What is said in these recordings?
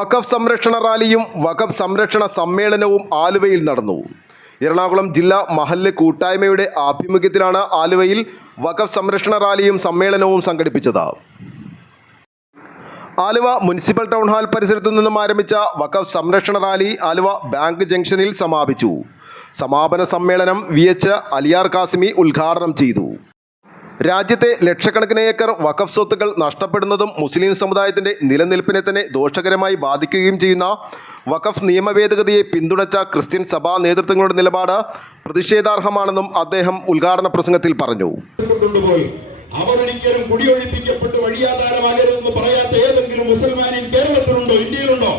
വഖഫ് സംരക്ഷണ റാലിയും വഖഫ് സംരക്ഷണ സമ്മേളനവും ആലുവയിൽ നടന്നു. എറണാകുളം ജില്ലാ മഹല്ല് കൂട്ടായ്മയുടെ ആഭിമുഖ്യത്തിലാണ് ആലുവയിൽ വഖഫ് സംരക്ഷണ റാലിയും സമ്മേളനവും സംഘടിപ്പിച്ചത്. ആലുവ മുനിസിപ്പൽ ടൗൺ ഹാൾ പരിസരത്തു നിന്നും ആരംഭിച്ച വഖഫ് സംരക്ഷണ റാലി ആലുവ ബാങ്ക് ജംഗ്ഷനിൽ സമാപിച്ചു. സമാപന സമ്മേളനം വി എച്ച് അലിയാർ കാസിമി ഉദ്ഘാടനം ചെയ്തു. രാജ്യത്തെ ലക്ഷക്കണക്കിന് ഏക്കർ വഖഫ് സ്വത്തുക്കൾ നഷ്ടപ്പെടുന്നതും മുസ്ലിം സമുദായത്തിന്റെ നിലനിൽപ്പിനെ തന്നെ ദോഷകരമായി ബാധിക്കുകയും ചെയ്യുന്ന വഖഫ് നിയമ ഭേദഗതിയെ പിന്തുണച്ച ക്രിസ്ത്യൻ സഭാ നേതൃത്വങ്ങളുടെ നിലപാട് പ്രതിഷേധാർഹമാണെന്നും അദ്ദേഹം ഉദ്ഘാടന പ്രസംഗത്തിൽ പറഞ്ഞു. അവർ ഒരിക്കലും കേരളത്തിലുണ്ടോ? ഇന്ത്യയിലുണ്ടോ?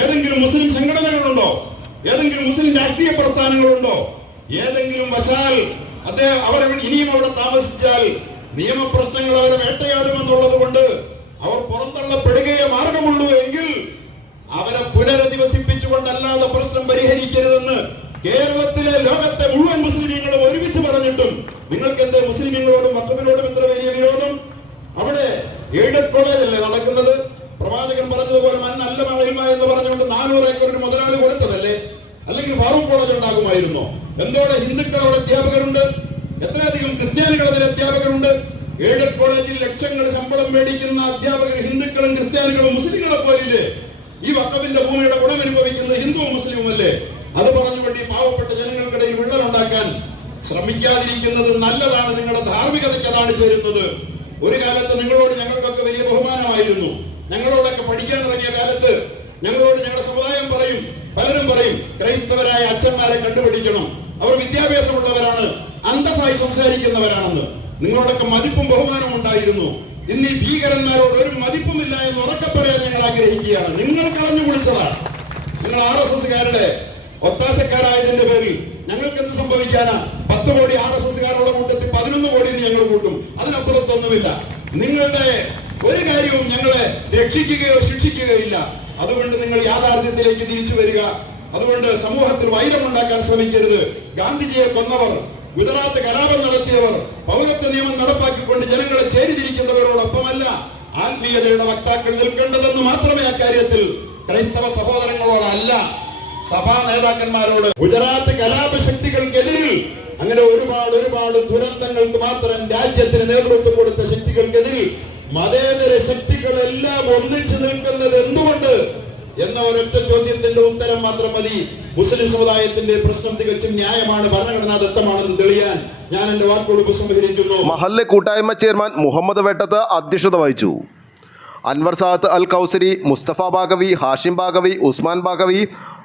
ഏതെങ്കിലും മുസ്ലിം സംഘടനകളുണ്ടോ ഏതെങ്കിലും മുസ്ലിം രാഷ്ട്രീയ പ്രസ്ഥാനങ്ങളുണ്ടോ? ഏതെങ്കിലും വശാൽ അദ്ദേഹം അവർ ഇനിയും അവിടെ താമസിച്ചാൽ നിയമപ്രശ്നങ്ങൾ അവരെ വേട്ടയാടുമെന്നുള്ളത് കൊണ്ട് അവർ പുറന്തള്ളപ്പെടുകയേ മാർഗമുള്ളൂ എങ്കിൽ അവരെ പുനരധിവസിപ്പിച്ചുകൊണ്ടല്ലാതെ പ്രശ്നം പരിഹരിക്കരുതെന്ന് കേരളത്തിലെ ലോകത്തെ മുഴുവൻ മുസ്ലിമീങ്ങളും ഒരുമിച്ച് പറഞ്ഞിട്ടും നിങ്ങൾക്ക് എന്തേ മുസ്ലിമീങ്ങളോടും മക്കബിനോടും ഇത്ര വലിയ വിരോധം? അവിടെ എയ്ഡഡ് നടക്കുന്നത്? പ്രവാചകൻ പറഞ്ഞതുപോലെ മണ്ണല്ല മഴയുമായി എന്ന് പറഞ്ഞുകൊണ്ട് നാനൂറ് ഏക്കർ മുതലാളി അല്ലെങ്കിൽ ഫാറൂഖ് കോളേജ് ഉണ്ടാകുമായിരുന്നോ? എന്തോടെ ഹിന്ദുക്കൾ അവിടെ അധ്യാപകരുണ്ട്? എത്രയധികം ക്രിസ്ത്യാനികൾ അതിൽ അധ്യാപകരുണ്ട്? എയ്ഡഡ് കോളേജിൽ ലക്ഷങ്ങൾ ശമ്പളം മേടിക്കുന്ന അധ്യാപകർ ഹിന്ദുക്കളും ക്രിസ്ത്യാനികളും മുസ്ലിങ്ങളെ പോലില്ലേ? ഈ വക്കവിന്റെ ഭൂമിയുടെ ഗുണം അനുഭവിക്കുന്നത് ഹിന്ദുവും മുസ്ലിമും അല്ലേ? അത് പറഞ്ഞുകൊണ്ട് ഈ പാവപ്പെട്ട ജനങ്ങൾക്കിടയിൽ വിള്ളലുണ്ടാക്കാൻ ശ്രമിക്കാതിരിക്കുന്നത് നല്ലതാണ്. നിങ്ങളുടെ ധാർമ്മികതയ്ക്ക് അതാണ് ചേരുന്നത്. ഒരു കാലത്ത് നിങ്ങളോട് ഞങ്ങൾക്കൊക്കെ വലിയ ബഹുമാനമായിരുന്നു. ഞങ്ങളോടൊക്കെ പഠിക്കാൻ ഇറങ്ങിയ കാലത്ത് ഞങ്ങളോട് ഞങ്ങളുടെ സമുദായം പറയും പലരും പറയും ക്രൈസ്തവരായ അച്ഛന്മാരെ കണ്ടുപിടിക്കണം. അവർ വിദ്യാഭ്യാസമുള്ളവരാണ് അന്തസ്സായി സംസാരിക്കുന്നവരാണെന്ന്. നിങ്ങളോടൊക്കെ മതിപ്പും ബഹുമാനവും ഉണ്ടായിരുന്നു. ഇന്ന് ഈ ഭീകരന്മാരോട് ഒരു മതിപ്പുമില്ല എന്ന് ഉറക്കെ പറയാൻ ഞങ്ങൾ ആഗ്രഹിക്കുകയാണ്. നിങ്ങൾ കളഞ്ഞു കുളിച്ചതാണ്. നിങ്ങൾ ആർ എസ് എസ്കാരുടെ ഒത്താശക്കാരായതിന്റെ പേരിൽ ഞങ്ങൾക്ക് എന്ത് സംഭവിക്കാനാ? പത്ത് കോടി ആർ എസ് എസ്കാരുടെ കൂട്ടത്തിൽ പതിനൊന്ന് കോടി ഞങ്ങൾ കൂട്ടും. അതിനപ്പുറത്തൊന്നുമില്ല. നിങ്ങളുടെ ഒരു കാര്യവും ഞങ്ങളെ രക്ഷിക്കുകയോ ശിക്ഷിക്കുകയോ ഇല്ല അതുകൊണ്ട് നിങ്ങൾ യാഥാർത്ഥ്യത്തിലേക്ക് തിരിച്ചു വരിക. അതുകൊണ്ട് സമൂഹത്തിൽ വൈരം ഉണ്ടാക്കാൻ ശ്രമിക്കരുത്. ഗാന്ധിജിയെ കൊന്നവർ ഗുജറാത്ത് കലാപം നടത്തിയവർ പൗരത്വ നിയമം നടപ്പാക്കിക്കൊണ്ട് ജനങ്ങളെ ചേരിതിരിക്കുന്നവരോടൊപ്പമല്ല ആത്മീയതയുടെ വക്താക്കൾ നിൽക്കേണ്ടതെന്ന് മാത്രമേ അക്കാര്യത്തിൽ ക്രൈസ്തവ സഹോദരങ്ങളോടല്ല സഭാ നേതാക്കന്മാരോട്. ഗുജറാത്ത് കലാപ ശക്തികൾക്കെതിരിൽ അങ്ങനെ ഒരുപാട് ഒരുപാട് ദുരന്തങ്ങൾക്ക് മാത്രം രാജ്യത്തിന് നേതൃത്വം കൊടുത്ത ശക്തികൾക്കെതിരിൽ മതേതര ശക്തികളെല്ലാം ഒന്നിച്ചു എന്തുകൊണ്ട് എന്ന ഒരൊറ്റ ചോദ്യത്തിന്റെ ഉത്തരം മാത്രം മതി. മുസ്ലിം സമുദായത്തിന്റെ പ്രശ്നം തികച്ചും ന്യായമാണ് ഭരണഘടനാ ദത്തമാണെന്ന് തെളിയാൻ ഞാൻ എന്റെ വാക്കുകൾ ഉപസംഹരിക്കുന്നു മഹല്ല് കൂട്ടായ്മ ചെയർമാൻ മുഹമ്മദ് വേട്ടത്ത് അധ്യക്ഷത വഹിച്ചു. അൻവർ സാദത്ത് അൽ കൗസരി മുസ്തഫ ബാഗവി ഹാഷിം ബാഗവി ഉസ്മാൻ ബാഗവി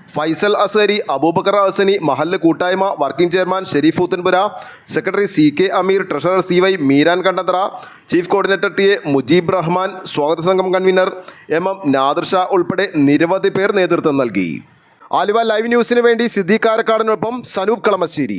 ഫൈസൽ അസരി അബൂബക്കർ ഹസനി മഹല്ല് കൂട്ടായ്മ working chairman Sharif Oothanpura secretary C K Ameer treasurer C Y Meeran Kandathra chief coordinator T A Mujeeb Rahman സ്വാഗത സംഘം convener M M Nadar Shah ഉൾപ്പെടെ നിരവധി പേർ നേതൃത്വം നൽകി. ആലുവ ലൈവ് ന്യൂസിന് വേണ്ടി സിദ്ദീഖ് കാരക്കാടിനൊപ്പം സനൂപ് കളമശ്ശേരി.